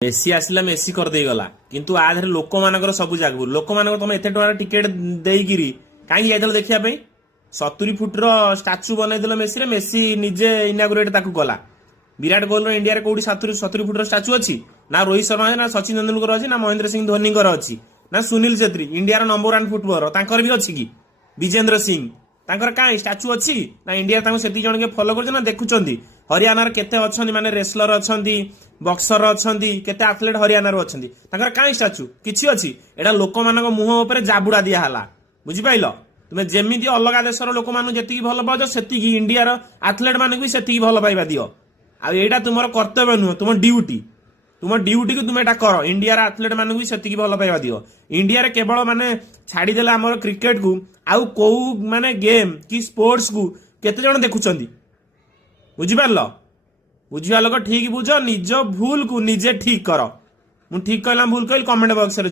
Messi आसला Messi करदे गला किंतु आधे लोक मानकर सब जागू लोक मान तुम एत टଙ୍କା टिकेट देकिरी कहीं जाइल देखा 70 फुट्र स्टाच्यू बनईदेल मेसी मेसी निजे इनागुरेट ताकू कला विराट कोहली इंडिया कौटी 70 फुट्र स्टाच्यू अच्छी ना रोहित शर्मा ना सचिन तेंदुलकर अच्छी ना महेंद्र सिंह धोनी अच्छी ना Sunil Chhetri India number 1 footballer भी अच्छी कि विजेंद्र सिंह तांकर कहीं स्टाच्यू अच्छी ना इंडिया से जन के फॉलो कर देखुं हरियाणार केते अच्छी माने रेसलर अच्छा बक्सर अच्छा केते आथलेट हरियाणार अच्छा कहीं स्टाच्यू किसी अच्छी एटा लोक मान मुह उपर जाबुड़ा दिहला बुझिपाइल तुम जमी अलग देशर लोक मान जी भल पाच से इंडिया आथलेट मान भी से भल पाइबा दियो आईटा तुम कर्तव्य नुह तुम ड्यूटी को तुम कर इंडिया आथलेट मान भी से भल पाइबा दियो इंडिया रे केवल माने छाड़ीदेला आम क्रिकेट को आउ कौ माने गेम कि स्पोर्ट्स को केते जण देखुचंदी बुझिपार बुझा लोक ठीक बुझ निज भूल को निजे ठीक कर मु ठीक कहला भूल कहली कमेंट बॉक्स रे